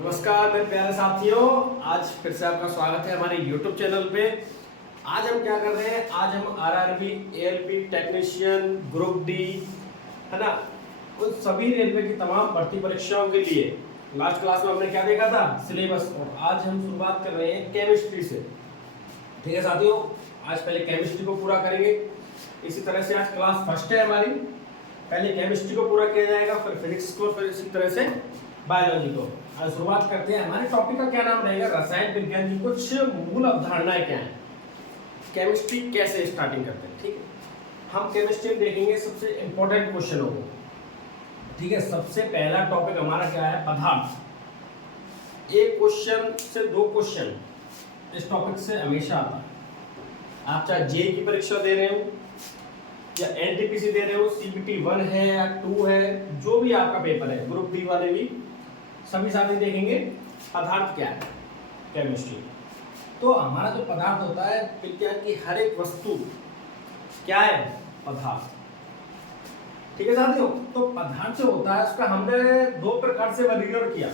नमस्कार मेरे प्यारे साथियों, आज फिर से आपका स्वागत है हमारे YouTube चैनल पे। आज हम क्या कर रहे हैं? आज हम RRB, ALP technician, group D, है ना, उन सभी रेलवे की तमाम भर्ती परीक्षाओं के लिए लास्ट क्लास में हमने क्या देखा था? सिलेबस। और आज हम शुरुआत कर रहे हैं केमिस्ट्री से। ठीक है साथियों, आज पहले केमिस्ट्री को पूरा करेंगे। इसी तरह से आज क्लास फर्स्ट है हमारी। पहले केमिस्ट्री को पूरा किया जाएगा, फिर फिजिक्स को, फिर इसी तरह से बायोलॉजी को। आज शुरुआत करते हैं। हमारे टॉपिक का क्या नाम रहेगा? रसायन विज्ञान की कुछ मूल अवधारणाएं क्या हैं, केमिस्ट्री कैसे स्टार्टिंग करते हैं। ठीक है, हम केमिस्ट्री में देखेंगे सबसे इंपॉर्टेंट क्वेश्चनों को। ठीक है, सबसे पहला टॉपिक हमारा क्या है? पदार्थ। एक क्वेश्चन से दो क्वेश्चन इस टॉपिक से हमेशा आता है। आप चाहे जेईई की परीक्षा दे रहे हो या एनटीपीसी दे रहे हो, सीबीटी 1 है या 2 है, जो भी आपका पेपर है, ग्रुप डी वाले भी सभी साथी देखेंगे पदार्थ क्या है केमिस्ट्री। तो हमारा जो पदार्थ होता है, विज्ञान की हर एक वस्तु क्या है? पदार्थ। ठीक है साथियों, तो पदार्थ जो होता है उसका हमने दो प्रकार से वर्गीकरण किया।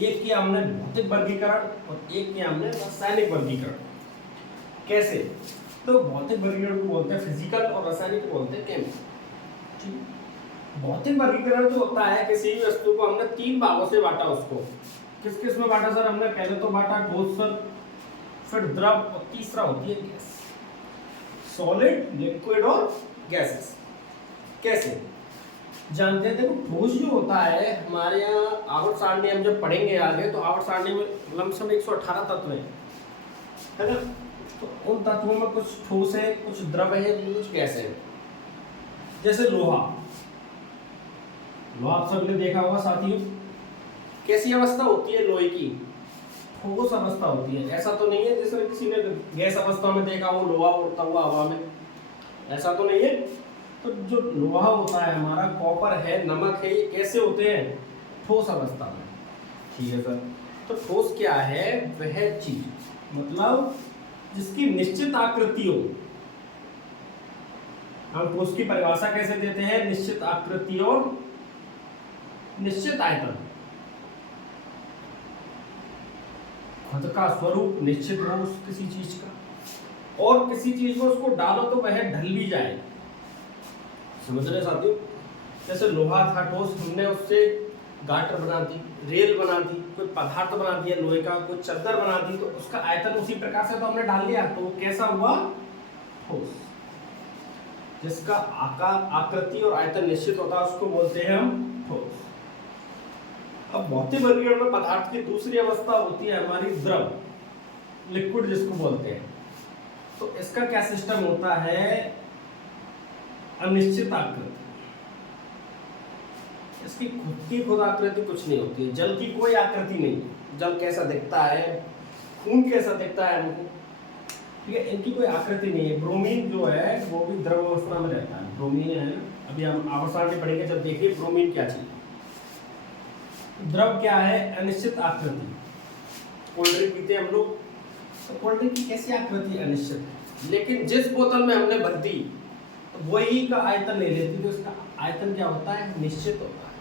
एक किया हमने भौतिक वर्गीकरण और एक किया हमने रासायनिक वर्गीकरण। कैसे? तो भौतिक वर्गीकरण को बोलते हैं फिजिकल और रासायनिक को बोलते हैं केमिकल। भौतिक वर्गीकरण जो होता है, किसी भी वस्तु को हमने तीन भागों से बांटा। उसको किस किस में बांटा सर? हमने पहले तो बांटा ठोस, फिर द्रव, और तीसरा होती है गैस। सॉलिड, लिक्विड और गैसेस। कैसे जानते हैं? देखो, ठोस जो होता है, हमारे यहाँ आवर्त सारणी हम जब पढ़ेंगे आगे, तो आवर्त सारणी में लमसम 118 तत्व है ना। तो उन तत्वों में कुछ ठोस है, कुछ द्रव है, कुछ गैस है। जैसे लोहा आप सबने देखा होगा साथियों, कैसी अवस्था होती है लोहे की? ठोस अवस्था होती है। ऐसा तो नहीं है जैसे किसी ने गैस अवस्था में देखा हो लोहा उड़ता हुआ हवा में, ऐसा तो नहीं है। तो जो लोहा होता है हमारा, कॉपर है, नमक है, ये कैसे होते हैं? ठोस अवस्था में। ठीक है सर, तो ठोस क्या है? वह चीज, मतलब जिसकी निश्चित आकृति हो। हम ठोस की परिभाषा कैसे देते हैं? निश्चित आकृति और निश्चित आयतन। खुद का स्वरूप निश्चित हो किसी चीज का, और किसी चीज को उसको डालो तो वह ढल भी जाए। समझ रहे साथियों? जैसे लोहा था ठोस, हमने उससे गाटर बना दी, रेल बना दी, कोई पदार्थ बना दिया लोहे का, कोई चद्दर बना दी, तो उसका आयतन उसी प्रकार से तो हमने डाल दिया, तो कैसा हुआ? ठोस। जिसका आकार, आकृति और आयतन निश्चित होता है उसको बोलते हैं हम ठोस। अब भौतिक वर्गीकरण में पदार्थ की दूसरी अवस्था होती है हमारी द्रव, लिक्विड जिसको बोलते हैं। तो इसका क्या सिस्टम होता है? अनिश्चित आकृति। इसकी खुद आकृति कुछ नहीं होती है। जल की कोई आकृति नहीं। जल कैसा दिखता है, खून कैसा दिखता है हमको, ठीक है, इनकी कोई आकृति नहीं है। ब्रोमीन जो है वो भी द्रव अवस्था में रहता है। ब्रोमीन है ना, अभी हम आवर्त सारणी पढ़ेंगे जब देखिए ब्रोमीन क्या चीज। द्रव क्या है? अनिश्चित आकृति। कोल्ड ड्रिंक पीते हैं हम लोग, तो कोल्ड ड्रिंक की कैसी आकृति? अनिश्चित। लेकिन जिस बोतल में हमने भर दी तो वही का आयतन ले लेती, तो इसका आयतन क्या होता है? निश्चित होता है।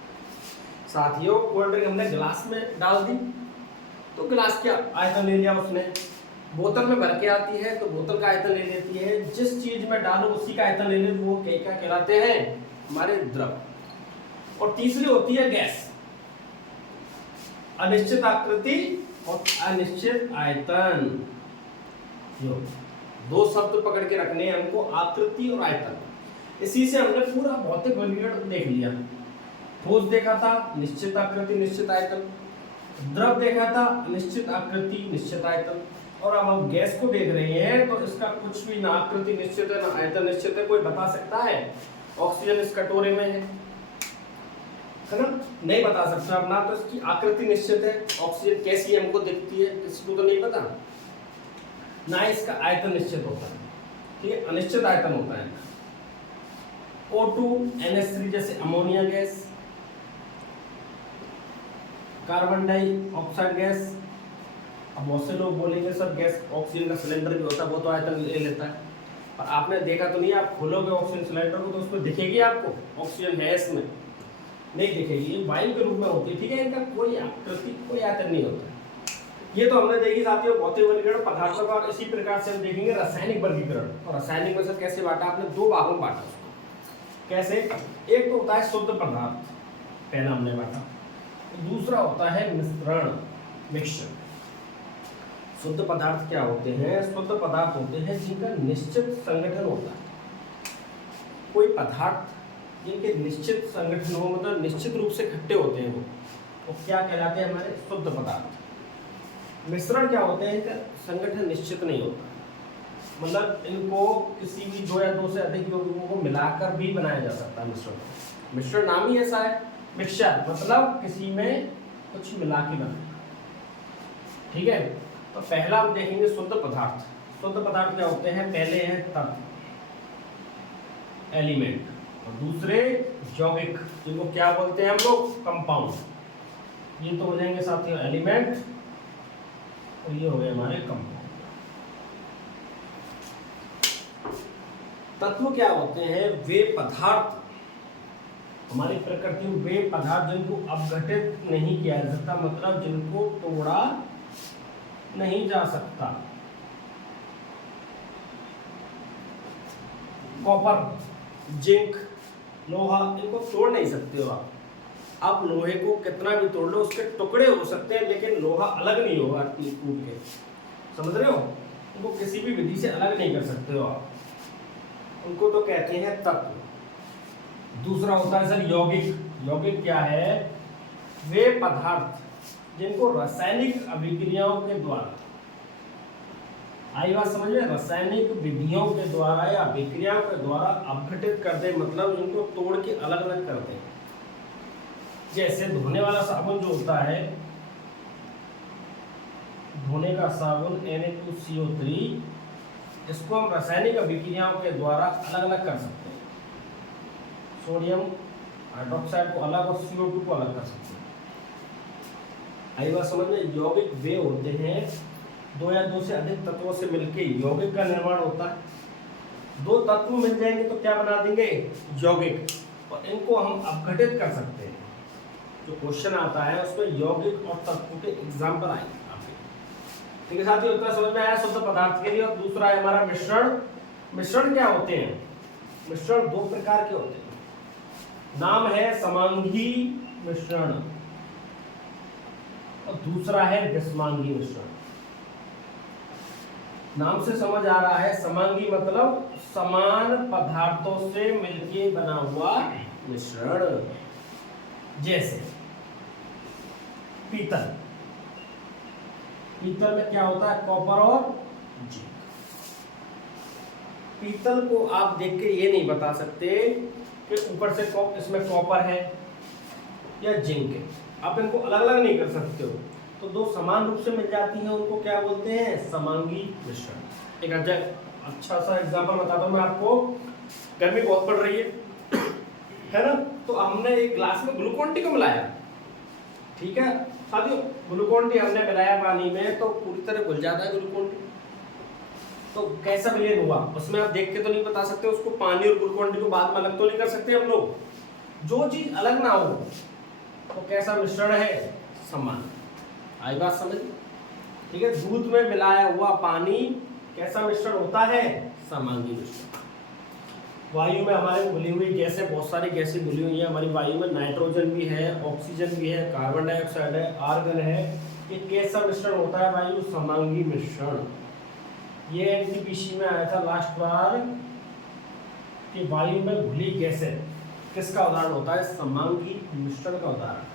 साथियों, कोल्ड ड्रिंक हमने गिलास में डाल दी तो गिलास का आयतन ले लिया उसने। बोतल में भर के आती है तो बोतल का आयतन ले लेती है। जिस चीज में डालो उसी का आयतन ले ले, वो क्या कहलाते हैं? हमारे द्रव। और तीसरी होती है गैस। अनिश्चित आकृति और अनिश्चित आयतन। जो दो शब्द पकड़ के रखने हैं हमको, आकृति और आयतन। इसी से हमने पूरा भौतिक वर्गीकरण देख लिया। ठोस देखा था, निश्चित आकृति निश्चित आयतन। द्रव देखा था, निश्चित आकृति निश्चित आयतन। और अब हम गैस को देख रहे हैं, तो इसका कुछ भी ना आकृति निश्चित है ना आयतन निश्चित है। कोई बता सकता है? ऑक्सीजन इस कटोरे में है ना, नहीं बता सकता। अब ना तो इसकी आकृति निश्चित है, ऑक्सीजन कैसी है हमको दिखती है, किसी को तो नहीं पता, ना इसका आयतन निश्चित होता है। ठीक है, अनिश्चित आयतन होता है। O2, NH3 जैसे ammonia gas, carbon dioxide gas. अब बहुत से लोग बोलेंगे सर गैस ऑक्सीजन का सिलेंडर भी होता है, वो तो आयतन ले लेता है। पर आपने देखा तो नहीं, आप खोलोगे ऑक्सीजन सिलेंडर को तो उसमें दिखेगी आपको ऑक्सीजन है इसमें, नहीं दिखेगी, ये वायु के रूप में होती है, ठीक है। इनका कोई आकृति कोई आयतन नहीं होता। ये तो हमने देखी साथियों भौतिक वर्गीकरण पदार्थों का, और इसी प्रकार से हम देखेंगे रासायनिक वर्गीकरण। और रासायनिक में से कैसे बांटा आपने, दो भागों में बांटा उसको। कैसे, एक तो होता है शुद्ध पदार्थ, पहला हमने बांटा, दूसरा होता है मिश्रण, मिक्सचर। शुद्ध पदार्थ क्या होते हैं, शुद्ध पदार्थ होते हैं जिनका निश्चित संगठन होता है। कोई पदार्थ जिनके निश्चित संगठन हो, मतलब निश्चित रूप से इकट्ठे होते हैं, वो क्या कहलाते हैं, हमारे शुद्ध पदार्थ। मिश्रण क्या होते हैं, इनका संगठन निश्चित नहीं होता, मतलब इनको किसी भी दो या दो से अधिक यौगिकों को मिलाकर भी बनाया जा सकता है मिश्रण। मिश्रण नाम ही ऐसा है, मिक्सचर मतलब किसी में कुछ मिला के बनाना, ठीक है। तो पहला हम देखेंगे शुद्ध पदार्थ। शुद्ध पदार्थ क्या होते हैं, पहले है तत्व, एलिमेंट, और दूसरे यौगिक, जिनको क्या बोलते हैं हम लोग, कंपाउंड। ये तो हो जाएंगे साथियों एलिमेंट, और ये हो गए हमारे कंपाउंड। तत्व क्या होते हैं, वे पदार्थ, हमारी प्रकृति में वे पदार्थ जिनको अपघटित नहीं किया जा सकता, मतलब जिनको तोड़ा नहीं जा सकता। कॉपर, जिंक, लोहा, इनको तोड़ नहीं सकते हो आप लोहे को कितना भी तोड़ लो, उसके टुकड़े हो सकते हैं, लेकिन लोहा अलग नहीं होगा टूट के, समझ रहे हो। उनको किसी भी विधि से अलग नहीं कर सकते हो आप, उनको तो कहते हैं तत्व। दूसरा होता है सर यौगिक। यौगिक क्या है, वे पदार्थ जिनको रासायनिक अभिक्रियाओं के द्वारा, आई बात समझ में, रासायनिक विधियों के द्वारा या अभिक्रियाओं के द्वारा अपघटित कर दे, मतलब इनको तोड़ के अलग अलग कर दे। जैसे धोने वाला साबुन जो होता है, धोने का साबुन Na2CO3, इसको हम रासायनिक अभिक्रियाओं के द्वारा अलग अलग कर सकते हैं। सोडियम हाइड्रोक्साइड को अलग और CO2 को अलग कर सकते हैं। आई बात समझ में। यौगिक वे होते हैं, दो या दो से अधिक तत्वों से मिलकर यौगिक का निर्माण होता है। दो तत्व मिल जाएंगे तो क्या बना देंगे, यौगिक, और इनको हम अपघटित कर सकते हैं। जो क्वेश्चन आता है उसमें यौगिक और तत्व के एग्जाम्पल आएंगे, ठीक है साथियों। इतना समझ में आया शुद्ध पदार्थ के लिए। और दूसरा है हमारा मिश्रण। मिश्रण क्या होते हैं, मिश्रण दो प्रकार के होते हैं, नाम है समांगी मिश्रण और दूसरा है विषमांगी मिश्रण। नाम से समझ आ रहा है, समांगी मतलब समान पदार्थों से मिलके बना हुआ मिश्रण। जैसे पीतल, पीतल में क्या होता है, कॉपर और जिंक। पीतल को आप देख के ये नहीं बता सकते कि ऊपर से इसमें कॉपर है या जिंक है, आप इनको अलग अलग नहीं कर सकते हो। तो दो समान रूप से मिल जाती हैं, उनको क्या बोलते हैं, समांगी मिश्रण। एक अच्छा सा एग्जांपल बताता हूं मैं आपको। गर्मी बहुत पड़ रही है ना, तो हमने एक ग्लास में ग्लूकोन डी को मिलाया, ठीक है साथियों। ग्लूकोन डी हमने मिलाया पानी में तो पूरी तरह घुल जाता है ग्लूकोन डी। तो कैसा विलयन हुआ उसमें आप देख के तो नहीं बता सकते, उसको पानी और ग्लूकोन डी को बाद में अलग तो नहीं कर सकते हम लोग। जो चीज अलग ना हो तो कैसा मिश्रण है, समान। आई बात समझ, ठीक है। दूध में मिलाया हुआ पानी कैसा मिश्रण होता है, समांगी मिश्रण। वायु में हमारे घुली हुई गैसें, बहुत सारी गैसें घुली हुई हैं हमारी वायु में, नाइट्रोजन भी है, ऑक्सीजन भी है, कार्बन डाइऑक्साइड है, आर्गन है। ये कैसा मिश्रण होता है वायु, समांगी मिश्रण। ये एनटीपीसी में आया था लास्ट बार कि वायु में घुली गैसें किसका उदाहरण होता है, समांगी मिश्रण का उदाहरण।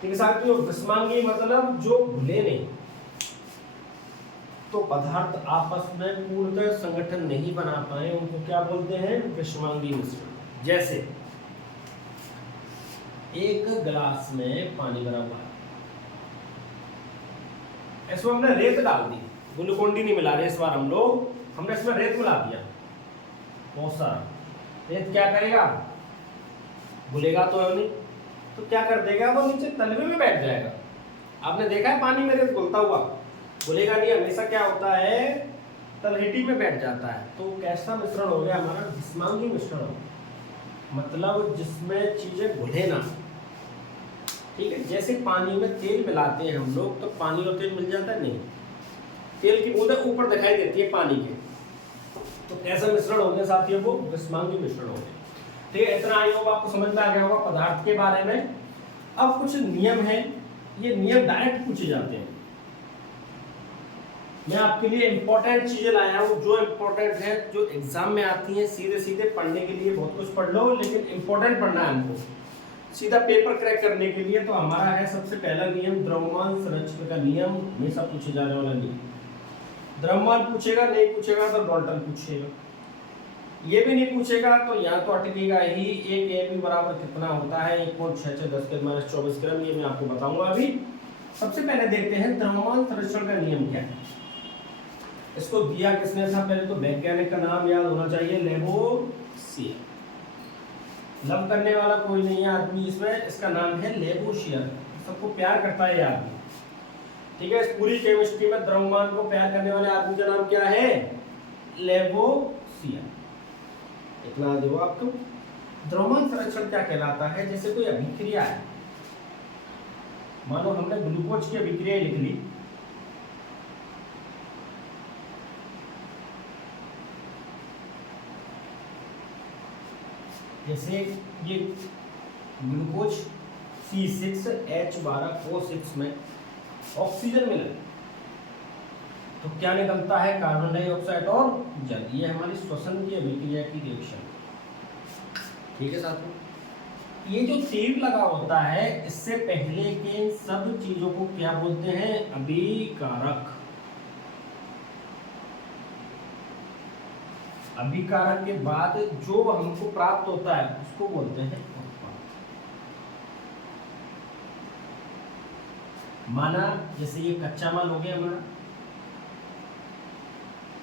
ठीक है साथियों। विषमांगी मतलब जो घुले नहीं, तो पदार्थ आपस में पूर्णतः संगठन नहीं बना पाए, उनको क्या बोलते हैं, विषमांगी मिश्रण। जैसे एक गिलास में पानी भरा हुआ है, इसमें हमने रेत डाल दी, ग्लूकोन डी नहीं मिला रहे इस बार हम लोग, हमने इसमें रेत मिला दिया बहुत सारा। रेत क्या करेगा, घुलेगा तो नहीं, तो क्या कर देगा, वो नीचे तलवे में बैठ जाएगा। आपने देखा है पानी में रेत घुलता हुआ, घुलेगा नहीं, हमेशा क्या होता है, तलहटी में बैठ जाता है। तो कैसा मिश्रण हो गया हमारा, विषमांगी मिश्रण हो। मतलब जिसमें चीजें घुले ना, ठीक है। जैसे पानी में तेल मिलाते हैं हम लोग, तो पानी और तेल मिल जाता है नहीं, तेल की बूंदें ऊपर दिखाई देती है पानी के, तो ऐसा मिश्रण होंगे साथियों, वो विस्मांगी मिश्रण होंगे। ठीक है, इतना आई होगा आपको समझ में आ गया होगा पदार्थ के बारे में। अब कुछ नियम है, ये नियम डायरेक्ट पूछे जाते हैं। मैं आपके लिए इंपॉर्टेंट चीजें लाया हूँ, जो इंपॉर्टेंट है, जो एग्जाम में आती हैं। सीधे सीधे पढ़ने के लिए बहुत कुछ पढ़ लो, लेकिन इंपॉर्टेंट पढ़ना है हमको, सीधा पेपर क्रैक करने के लिए। तो हमारा है सबसे पहला नियम द्रव्यमान संरक्षण का नियम, हमेशा पूछे जाने वाला नियम। द्रव्यमान पूछेगा, नहीं पूछेगा तो डाल्टन पूछेगा। ये भी नहीं पूछेगा तो यहाँ तो अटकेगा ही, एक एमवी बराबर कितना होता है, 1.66 10⁻⁴ ग्राम, ये मैं आपको बताऊंगा अभी। सबसे पहले देखते हैं द्रव्यमान संरक्षण का नियम क्या है। इसको दिया किसने था, पहले तो वैज्ञानिक का नाम याद होना चाहिए, लेवोसियर। लव करने वाला कोई नहीं है आदमी इसमें, इसका नाम है लेवोसियर, सबको प्यार करता है ये आदमी। ठीक है, इस पूरी केमिस्ट्री में द्रव्यमान को प्यार करने वाले आदमी का नाम क्या है, लेवोसियर। इतना देखो आपको। द्रव्यमान संरक्षण क्या कहलाता है, जैसे कोई अभिक्रिया है, मानो हमने ग्लूकोज की अभिक्रिया लिख ली, जैसे ये ग्लूकोज C6H12O6 में ऑक्सीजन मिला, तो क्या निकलता है, कार्बन डाइऑक्साइड और जल। ये हमारी श्वसन की अभिक्रिया की रिएक्शन। ठीक है साथियों, ये जो तीर लगा होता है, इससे पहले के सब चीजों को क्या बोलते हैं, अभिकारक। अभिकारक के बाद जो हमको प्राप्त होता है उसको बोलते हैं उत्पाद। माना जैसे ये कच्चा माल हो गया हमारा,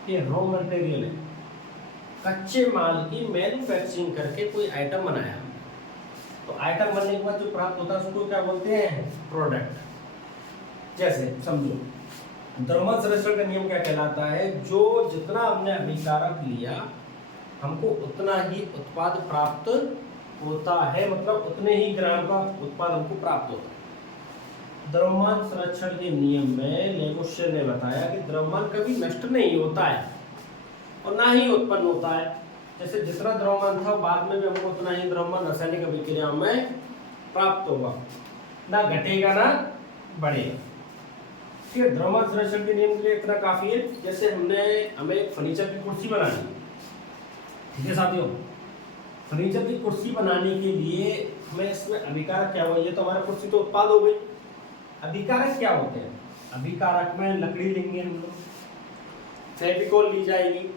ये रॉ मटेरियल है, कच्चे माल की मैन्युफैक्चरिंग करके कोई आइटम बनाया, तो आइटम बनने के बाद जो प्राप्त होता है उसको क्या बोलते हैं, प्रोडक्ट। जैसे समझो द्रव्यमान संरक्षण का नियम क्या कहलाता है, जो जितना हमने अभिकारक लिया हमको उतना ही उत्पाद प्राप्त होता है, मतलब उतने ही ग्राम का उत्पाद हमको प्राप्त होता है। द्रव्यमान संरक्षण के नियम में लेवोसियर ने बताया कि द्रव्यमान कभी नष्ट नहीं होता है और ना ही उत्पन्न होता है। जैसे जितना द्रव्यमान था बाद में भी हमको उतना ही द्रव्यमान रासायनिक अभिक्रिया में प्राप्त होगा, ना घटेगा ना बढ़ेगा। ठीक है, द्रव्यमान संरक्षण के नियम के लिए इतना काफी है। जैसे हमें एक फर्नीचर की कुर्सी बनानी, ठीक है साथियों, फर्नीचर की कुर्सी बनाने के लिए हमें इसमें अभिकारक क्या हुआ, ये तो हमारा कुर्सी तो उत्पाद हो गई। अभिकारक क्या होते हैं, अभिकारक में लकड़ी लेंगे हम लोग, फेविकोल ली जाएगी,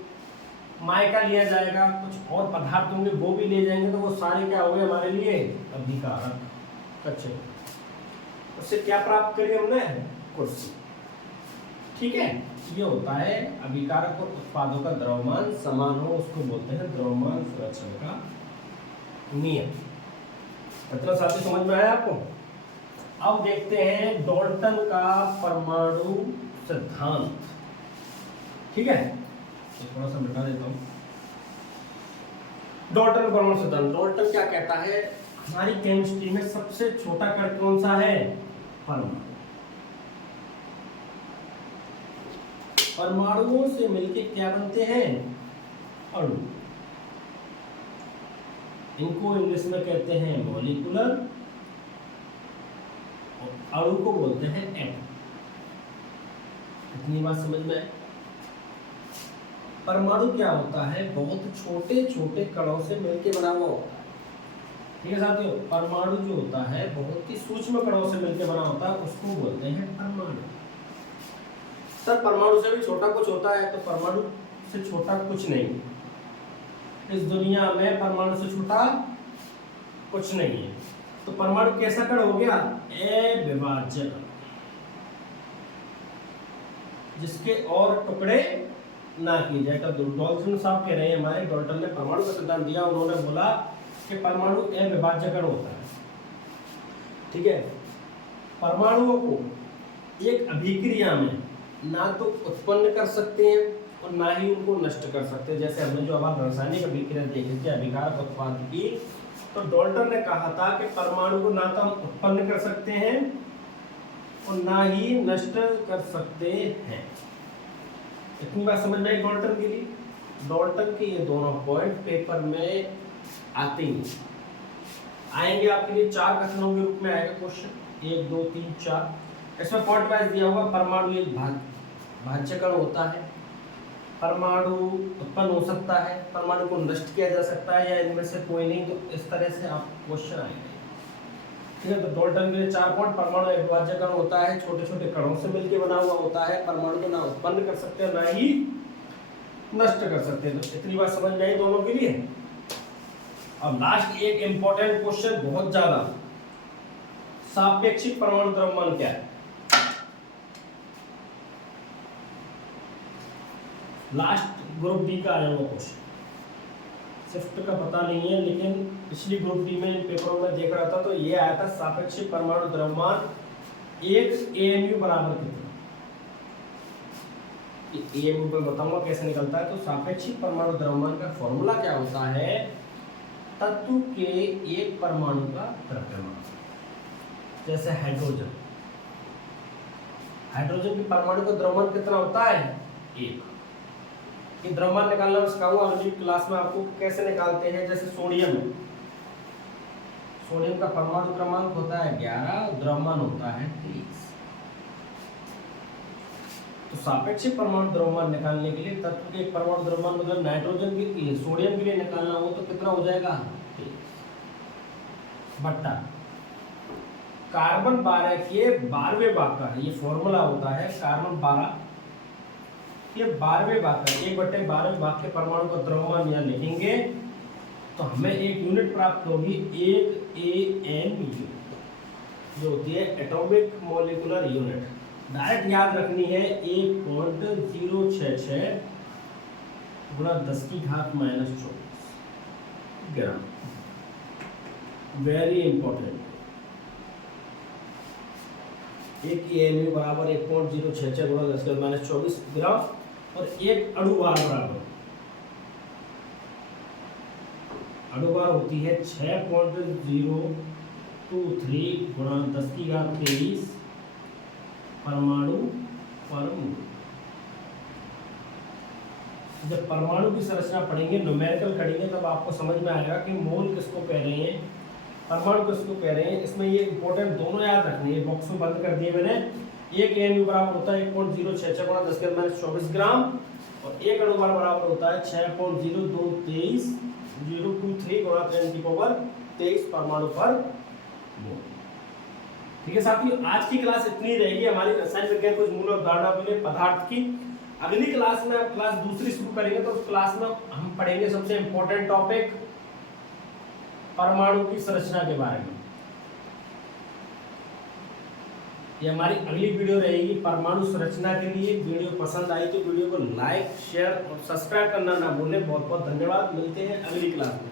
माइका लिया जाएगा, कुछ और पदार्थ होंगे वो भी ले जाएंगे, तो वो सारे क्या हो गए हमारे लिए अभिकारक। अच्छे, उससे क्या प्राप्त करें हमने, कुर्सी। ठीक है, ये होता है अभिकारक और उत्पादों का द्रव्यमान समान हो, उसको बोलते हैं द्रव्यमान संरक्षण का नियम। इतना साथी समझ में आया आपको। अब देखते हैं डाल्टन का परमाणु सिद्धांत। ठीक है, थोड़ा सा मिटा देता हूं। डाल्टन परमाणु सिद्धांत, डाल्टन क्या कहता है, हमारी केमिस्ट्री में सबसे छोटा कण कौन सा है, परमाणु। परमाणुओं से मिलके क्या बनते हैं, अणु। इनको इंग्लिश में कहते हैं मॉलिक्यूलर, और अणु को बोलते हैं एटम। इतनी बात समझ में आए। परमाणु क्या होता है, बहुत छोटे छोटे कणों से मिलकर बना हुआ होता है। ठीक है साथियों, परमाणु जो होता है बहुत ही सूक्ष्म कणों से मिलकर बना होता है, उसको बोलते हैं परमाणु। सर परमाणु से भी छोटा कुछ होता है, तो परमाणु से छोटा कुछ नहीं इस दुनिया में, परमाणु से छोटा कुछ नहीं है। तो परमाणु कैसा कण हो गया, अविभाज्य, जिसके और टुकड़े ना किए जाए। तो डाल्टन साहब कह रहे हैं, हमारे डाल्टन ने परमाणु का सिद्धांत दिया, उन्होंने बोला कि परमाणु अविभाज्य कण होता है। ठीक है, परमाणुओं को एक अभिक्रिया में ना तो उत्पन्न कर सकते हैं और ना ही उनको नष्ट कर सकते हैं। जैसे हमने जो हमारा रासायनिक अभिक्रिया देखी थी, अभिकारक उत्पाद की तो डाल्टन ने कहा था कि परमाणु को ना तो हम उत्पन्न कर सकते हैं और ना ही नष्ट कर सकते हैं। इतनी बात समझ में आई डाल्टन के लिए। डाल्टन के ये दोनों पॉइंट पेपर में आते ही आएंगे आपके लिए। 4 कथनों के रूप में आएगा क्वेश्चन, 1 2 3 4। इसमें पॉइंट वाइज दिया होगा। परमाणु एक भाज्य कण होता है, परमाणु उत्पन्न हो सकता है, परमाणु को नष्ट किया जा सकता है, या इनमें से कोई नहीं। तो इस तरह से आप क्वेश्चन आएंगे, ठीक है। तो डाल्टन के लिए 4 पॉइंट। परमाणु एक भाज्य कण होता है, छोटे छोटे कणों से मिलकर बना हुआ होता है, परमाणु को ना उत्पन्न कर सकते हैं ना ही नष्ट कर सकते हैं। तो इतनी बात समझ में आई दोनों के लिए। अब लास्ट एक इंपॉर्टेंट क्वेश्चन, बहुत ज्यादा, सापेक्षिक परमाणु द्रव्यमान क्या है। लास्ट ग्रुप डी का आया हुआ क्वेश्चन, शिफ्ट का पता नहीं है, लेकिन पिछली ग्रुप डी में पेपरों में देख रहा था तो ये आया था सापेक्षिक परमाणु द्रव्यमान 1 AMU बराबर कितना। AMU पर बताऊंगा कैसे निकलता है। तो सापेक्षिक परमाणु द्रव्यमान का फॉर्मूला क्या होता है, तत्व के एक परमाणु का द्रव्यमान। जैसे हाइड्रोजन, हाइड्रोजन के परमाणु का द्रव्यमान कितना होता है, 1। ये द्रव्यमान निकालना मैं सिखाऊंगा अगली क्लास में आपको कैसे निकालते हैं। जैसे सोडियम, सोडियम का परमाणु क्रमांक होता है 11, द्रव्यमान होता है 23। तो सापेक्षिक परमाणु द्रव्यमान निकालने के लिए तत्व के एक परमाणु द्रव्यमान मतलब नाइट्रोजन के लिए, सोडियम के लिए निकालना हो तो कितना हो जाएगा, 23 बट्टा कार्बन 12 के 12वें भाग का। ये फॉर्मूला होता है कार्बन 12 ये 12वें भाग का, 1/12वें भाग के परमाणु का द्रव्यमान यहाँ लिखेंगे तो हमें एक यूनिट प्राप्त होगी, 1 AMU, जो होती है एटॉमिक मॉलिक्यूलर यूनिट। डायरेक्ट याद रखनी है 1.066 गुणा 10⁻⁻24 ग्राम। Very important. 1 AMU बराबर 1.066 गुणा 10⁻⁻24 ग्राम और एक अणुभार बराबर, अणुभार होती है 6.023 गुणा 10⁻23 परमाणु पर मोल। जब परमाणु की संरचना पढ़ेंगे, न्यूमेरिकल करेंगे, तब आपको समझ में आएगा कि मोल किसको कह रहे हैं, परमाणु किसको कह रहे हैं। इसमें ये इंपॉर्टेंट दोनों याद रखने हैं। बॉक्स में बंद कर दिए मैंने। 1 AMU बराबर होता है 1.066 गुणा 10⁻24 ग्राम और एक अणुभार बराबर होता है 6.023 गुणा 10⁻23 परमाणु पर मोल। ठीक है साथियों, आज की क्लास इतनी रहेगी हमारी रसायन विज्ञान कुछ मूल अवधारणाओं के लिए पदार्थ की। अगली क्लास में अब क्लास दूसरी शुरू करेंगे तो उस क्लास में हम पढ़ेंगे सबसे इंपॉर्टेंट टॉपिक परमाणु की संरचना के बारे में। ये हमारी अगली वीडियो रहेगी परमाणु संरचना के लिए। वीडियो पसंद आई तो वीडियो को लाइक, शेयर और सब्सक्राइब करना ना भूलें। बहुत बहुत धन्यवाद। मिलते हैं अगली क्लास में।